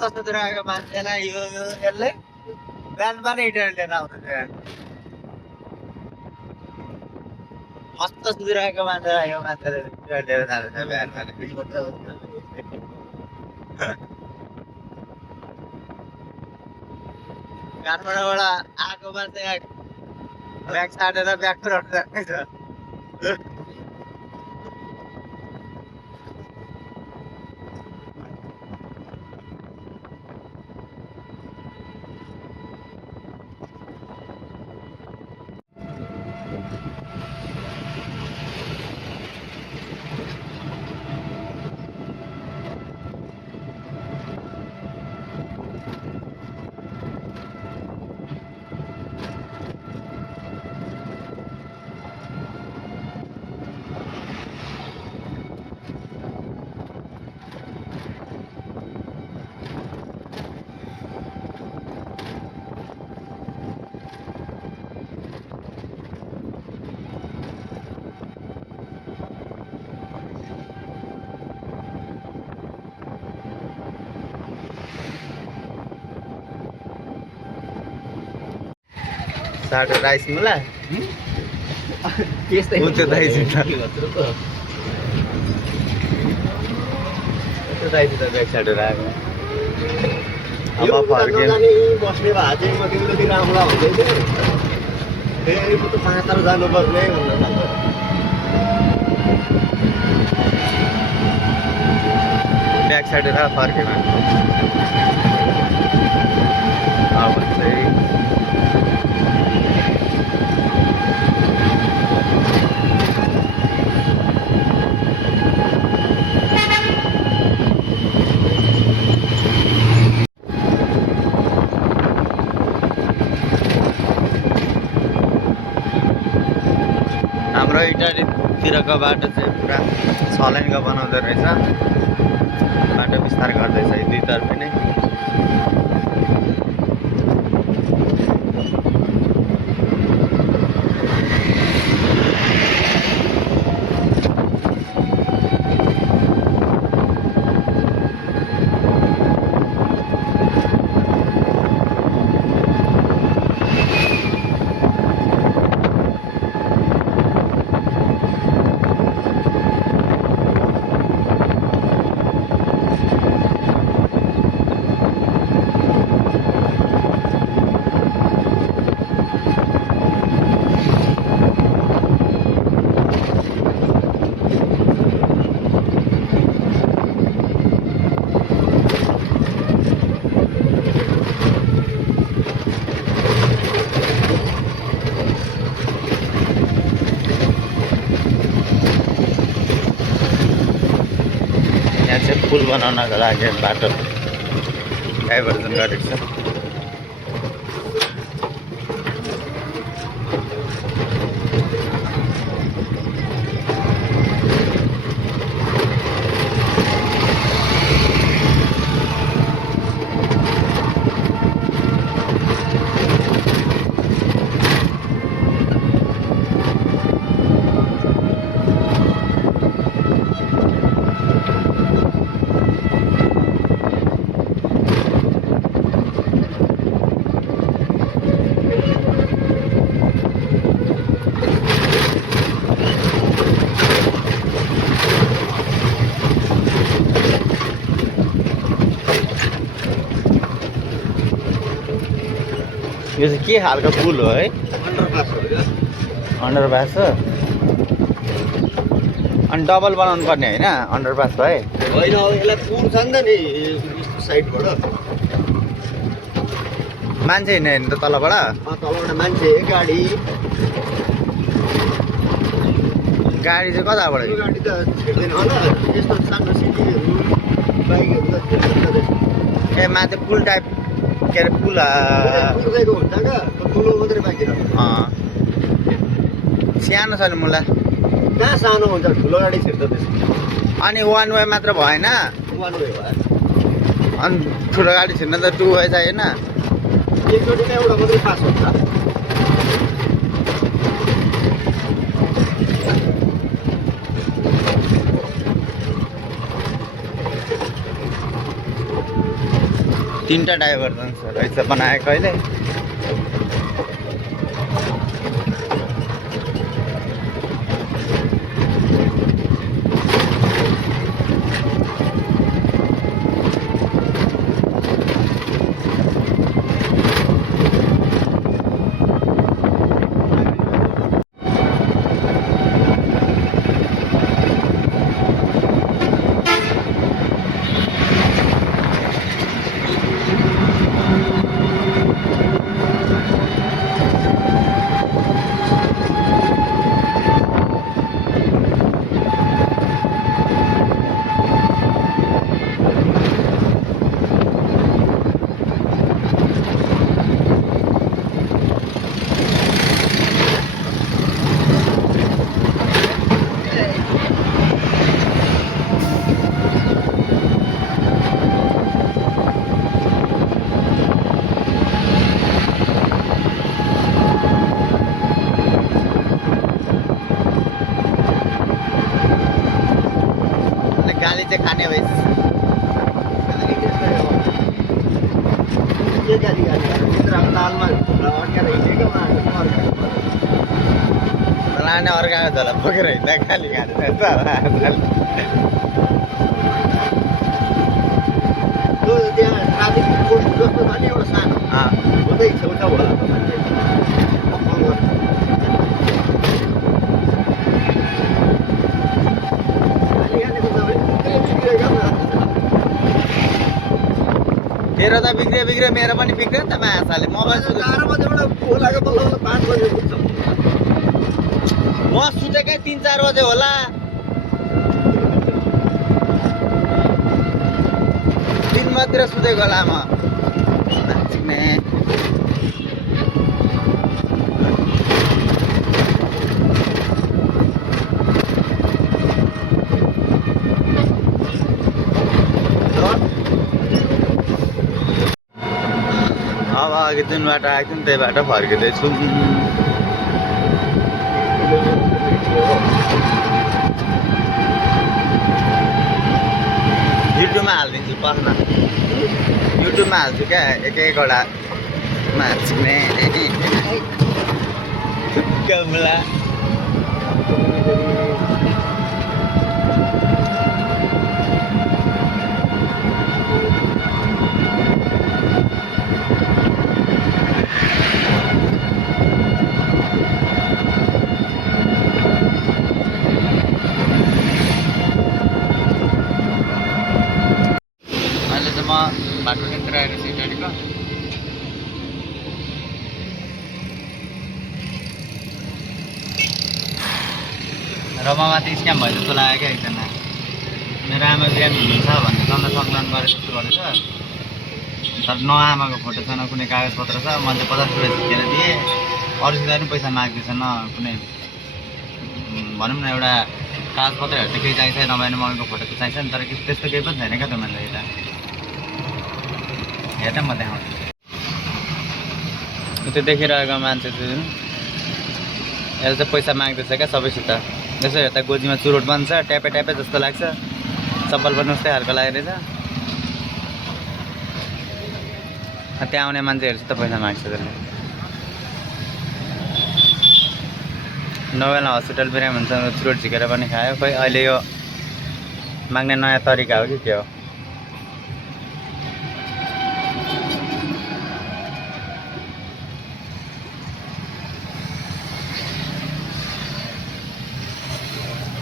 मस्त सुधराएको मान्छेलाई यो यसले बिहान पनि हिँडेर लिएर आउँछ मस्त सुधराएको मान्छेलाई यो मान्छेले लिएर जाँदैछ बिहान पनि काठमाडौँबाट आएको मान्छे ब्याग छाडेर ब्याग पुऱ्याउनु जाँदैछ साटो राइस मुला त्यस्तै हुन्छ दाइज त दाइज त ब्याग साटो राखेको अब फर्क्यो बस्ने भए चाहिँ म तिमीले राम्रो हुँदै थियो फेरि त 5 तार जानुपर्ने भन्नु ब्याग साटो राख फर्क्यो अब चाहिँ हाम्रो इटालीतिरको बाटो चाहिँ पुरा 6 लाइनको बनाउँदो रहेछ बाटो विस्तार गर्दैछ दुईतर्फ नै पुल बनाउनको लागि बाटो डाइभर्जन गरेको छ यो चाहिँ के खालको पुल हो है अन्डरपास हो अनि डबल बनाउनु पर्ने होइन अन्डरपास भए होइन यसलाई पुल छ नि त नि साइडबाट मान्छे हिँड्ने त तलबाट तलबाट मान्छे गाडी चाहिँ कताबाट गाडी त छिर्दैन होला यस्तो सानो सिटीहरू बाइकहरू त छिर्दैन ए माथि पुल टाइप के अरे पुल पुलको हुन्छ क्या ठुलो मात्रै बाँकी सानो छ नि मुला कहाँ सानो हुन्छ ठुलो गाडी छिर्छ त्यसको अनि वान वे मात्र भएन वान वे भयो अनि ठुलो गाडी छिर्न त 2 वे चाहिएन एकचोटिमा एउटा मात्रै पास हुन्छ 3टा डाइभर्जन रहेछ बनाएको अहिले। गाली चाहिँ खाने भइस। लाने अर्काको झोला बोकेर हिँड्दा गाली खाने त्यहाँ ट्राफिक पोस्ट जस्तो छ नि एउटा सानो उतै छेउछाउ होला तेरो त बिग्रियो मेरो पनि बिग्रियो नि त माछाले मोबाइल 12 बजेबाट खोलाको बल्ल 5 बजे पुग्छ। म सुतेकै 3-4 बजे होला। 3 बजेतिर सुतेको होला म। नाच्ने अब अघि जुन बाटो आएको थियो नि त्यही बाटो फर्किँदैछु। युट्युबमा हालिदिन्छु पस्न। युट्युबमा हाल्छु क्या एकवटा नाच्ने कमला। बाटो केन्द्र आएर सिटडीको रमामाथि स्क्याम भयो जस्तो लाग्यो क्या एकजना। मेरो आमा बिहान हुनुहुन्छ भन्ने चल्न सक्लान गरेर जस्तो गरेछ। तर न आमाको फोटो छ न कुनै कागजपत्र छ। मैले 50 रुपियाँ झिकेर दिएँ। अरूसित पनि पैसा माग्दैछ न कुनै भनौँ न एउटा कागजपत्रहरू त केही चाहिन्छ नभए मम्मीको फोटो त चाहिन्छ नि। तर त्यस्तो केही पनि छैन क्या त मैले यता हेर्न म देखाउँछु। त्यो देखिरहेको मान्छे चाहिँ यसले चाहिँ पैसा माग्दैछ क्या सबैसित। यसो हेर्दा गोजीमा चुरोट बन्छ ट्यापे ट्यापे जस्तो लाग्छ। चप्पल पनि उस्तै खालको लागेको रहेछ। त्यहाँ आउने मान्छेहरूसित पैसा माग्छ त्यसले। नोभेलमा हस्पिटल बिराम हुन्छ चुरोट झिकेर पनि खायो। खोइ अहिले यो माग्ने नयाँ तरिका हो कि के हो।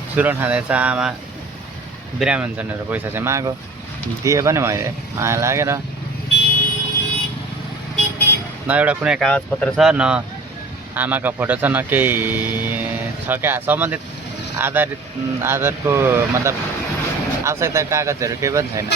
चुरोट खाँदैछ आमा बिरामी हुन्छ भनेर पैसा चाहिँ मागो दिए पनि मैले माया लागेर। न एउटा कुनै कागजपत्र छ न आमाको फोटो छ न केही छ क्या सम्बन्धित आधारको मतलब आवश्यकता कागजहरू केही पनि छैन।